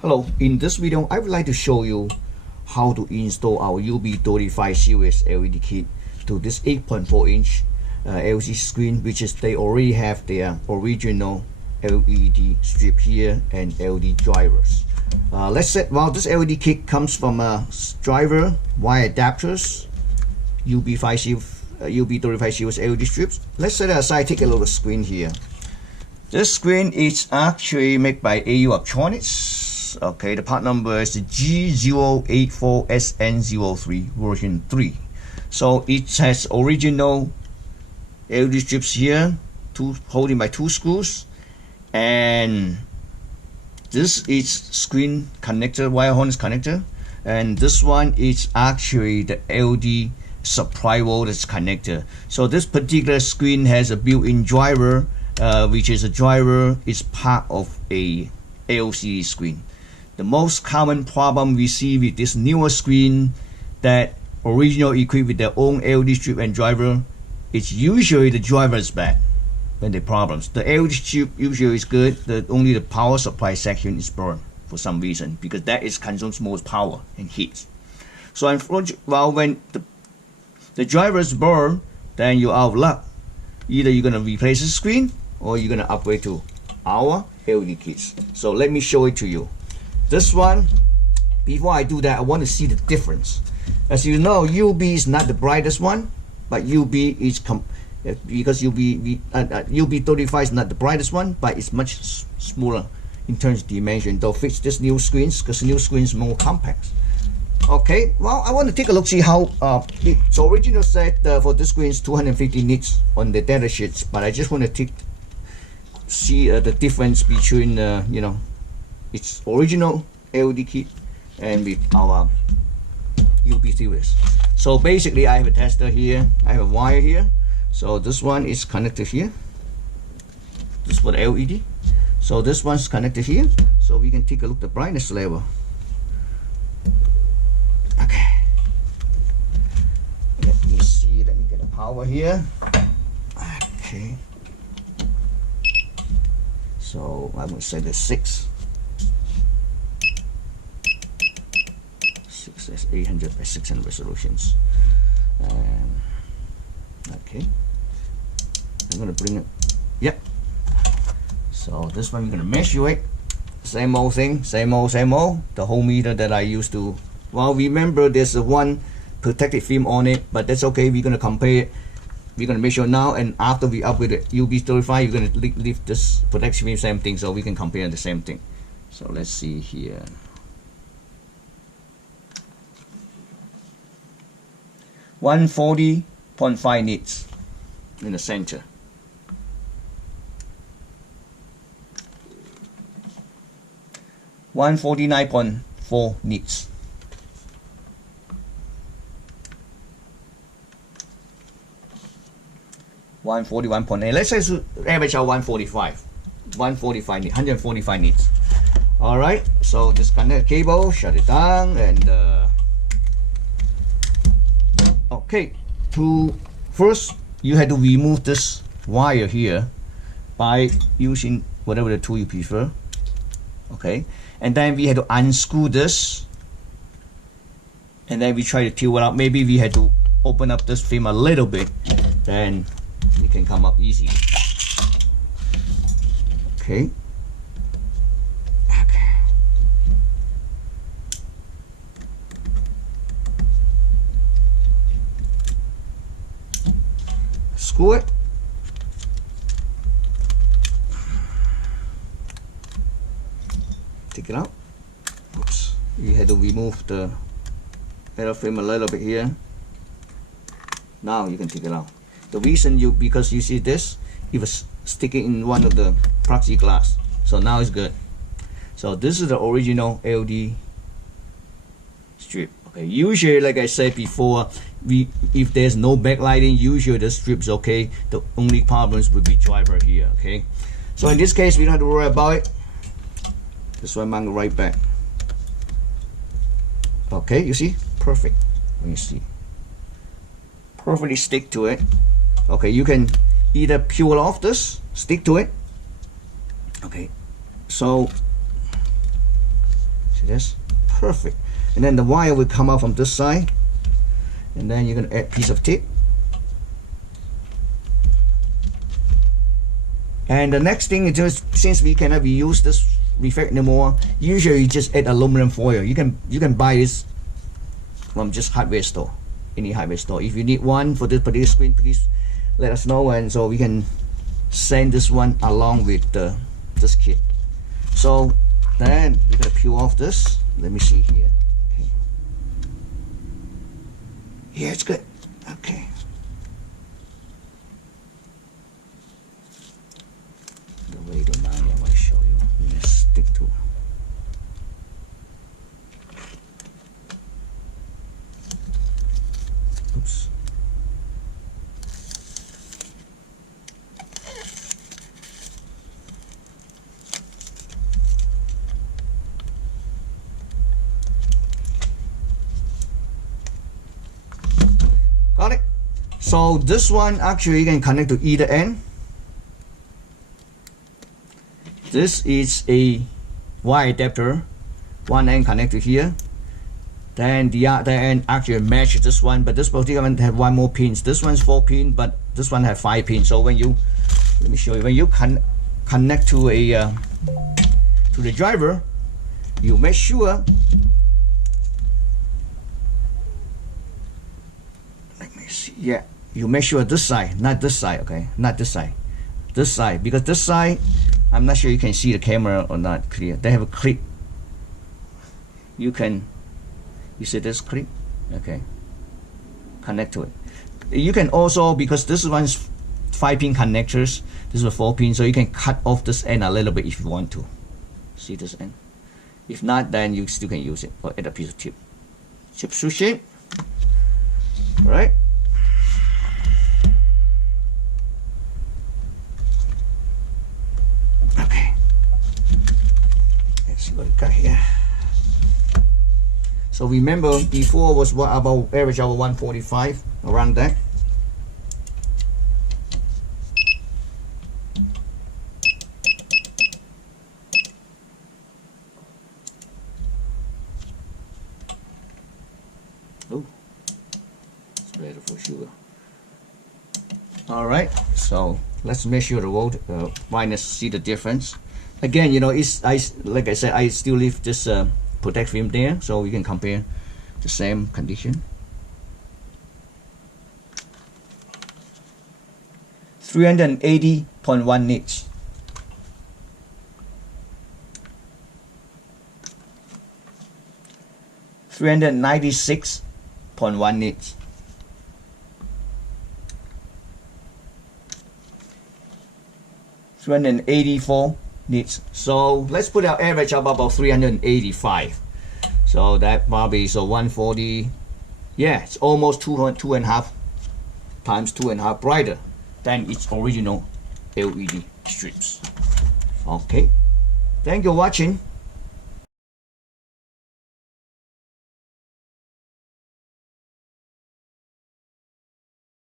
Hello, in this video I would like to show you how to install our UB35 series LED kit to this 8.4 inch LCD screen, which is they already have their original LED strip here and LED drivers. Let's say this LED kit comes from a driver, wire adapters, UB35 series LED strips. Let's set it aside, take a look at the screen here. This screen is actually made by AUO Electronics. Okay, the part number is G084SN03 version 3. So it has original LED strips here, holding by two screws, and this is screen connector, wire harness connector, and this one is actually the LED supply voltage connector. So this particular screen has a built-in driver, which is a driver is part of a LCD screen. The most common problem we see with this newer screen that original equipped with their own LED strip and driver, it's usually the driver is bad when the problems. The LED strip usually is good, only the power supply section is burned for some reason, because that is consumes most power and heat. So well, when the driver is burned, then you're out of luck. Either you're gonna replace the screen or you're gonna upgrade to our LED kits. So let me show it to you. This one, before I do that, I want to see the difference. As you know, UB is not the brightest one, but UB is because UB35 is not the brightest one, but it's much smaller in terms of dimension. Though fits this new screens, because the new screen is more compact. Okay, well, I want to take a look, see how its original set for this screen is 250 nits on the data sheets, but I just want to see the difference between you know, its original LED kit and with our UB series. So basically, I have a tester here, I have a wire here. So this one is connected here. This is for the LED. So this one's connected here. So we can take a look at the brightness level. Okay. Let me see. Let me get the power here. Okay. So I'm gonna set the 6. 800 by 600 resolutions. Okay, I'm gonna bring it. Yep. So this one we're gonna measure it. Same old thing, same old. The whole meter that I used to. Well, remember there's a one protective film on it, but that's okay. We're gonna compare it. We're gonna measure now, and after we upgrade it UB35, you're gonna leave this protection film, same thing, so we can compare the same thing. So let's see here. 140.5 nits in the center. 149.4 nits. 141.8. Let's say average out 145. 145 nits. 145 nits. All right. So disconnect the cable, shut it down, and okay, first you had to remove this wire here by using whatever the tool you prefer. Okay, and then we had to unscrew this, and then we try to tilt it out. Maybe we had to open up this film a little bit, then it can come up easy. Okay. Screw it. Take it out. Oops. You had to remove the metal frame a little bit here. Now you can take it out. The reason because you see this, it was sticking in one of the plexiglass. So now it's good. So this is the original LED strip. Okay, usually, like I said before, if there's no backlighting, usually the strip's okay. The only problems would be driver here. Okay, so in this case we don't have to worry about it. This one mount right back. Okay, you see, perfect. Let me see, perfectly stick to it. Okay, you can either peel off this, stick to it. Okay, so this. Perfect. And then the wire will come out from this side, and then you're going to add a piece of tape. And the next thing is just, since we cannot reuse this reflect anymore, usually you just add aluminum foil. You can buy this from just hardware store, any hardware store. If you need one for this particular screen, please let us know, and so we can send this one along with this kit. So then we're gonna peel off this. Let me see here. Okay. Yeah, it's good. Okay. The way the line I want to show you. Let's stick to it. Oops. Got it. So this one actually you can connect to either end. This is a wire adapter. One end connected here. Then the other end actually matches this one, but this particular one have one more pins. This one's 4 pin, but this one have 5 pins. So when you, let me show you, when you connect to a to the driver, you make sure. Let me see. Yeah, you make sure this side, not this side. Okay, not this side. This side, because this side, I'm not sure you can see the camera or not clear. They have a clip. You see this clip? Okay. Connect to it. You can also, because this one's 5-pin connectors, this is a 4-pin, so you can cut off this end a little bit if you want to. See this end? If not, then you still can use it or add a piece of tip. Chip shape. Alright. Okay. Let's see what we got here. So remember, before was what, about average about 145, around that. Oh, it's better for sure. All right, so let's measure the volt minus, see the difference. Again, you know, like I said, I still leave this protect film there, so we can compare the same condition. 380.1 nits. 396.1 nits. 384 nits. So let's put our average up about 385. So that probably is a 140. Yeah, it's almost 2.5 times 2.5 brighter than its original LED strips. Okay, thank you for watching.